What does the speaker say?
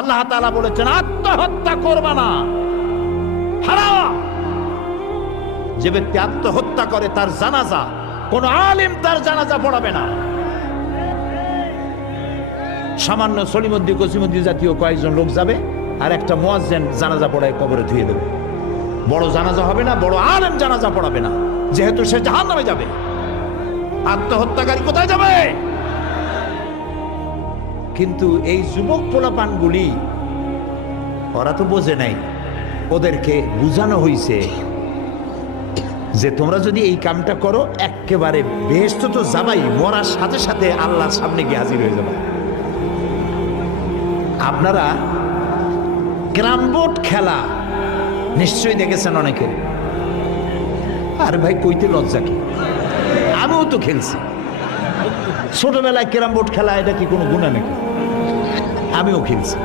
আল্লাহ তাআলা বলেছেন আত্মহত্যা করবা না, হারাম। যে ব্যক্তি আত্মহত্যা করে তার জানাজা কোন আলেম তার জানাজা পড়াবে না। সামান্য সলিমুদ্দি কসিমুদ্দি জাতীয় কয়েকজন লোক যাবে, আর একটা মুয়াজ্জিন জানাজা পড়ায় কবরে ধুয়ে দেবে। বড় জানাজা হবে না, বড় আলেম জানাজা পড়াবে না, যেহেতু সে জাহান্নামে যাবে। আত্মহত্যাকারী কোথায় যাবে? কিন্তু এই যুবক পোলাপানগুলি ওরা তো বোঝে নাই, ওদেরকে বুঝানো হইছে যে তোমরা যদি এই কামটা করো একেবারে বেহেশত তো যাবাই, মরার সাথে সাথে আল্লাহর সামনে গিয়ে হাজির হয়ে যাবে। আপনারা ক্যারাম বোর্ড খেলা নিশ্চয়ই দেখেছেন অনেকে। আর ভাই কইতে লজ্জা কি, আমিও তো খেলছি ছোটবেলায় ক্যারাম বোর্ড খেলা, এটা কি কোনো গুনাহ নাকি? আমিও খেলছি।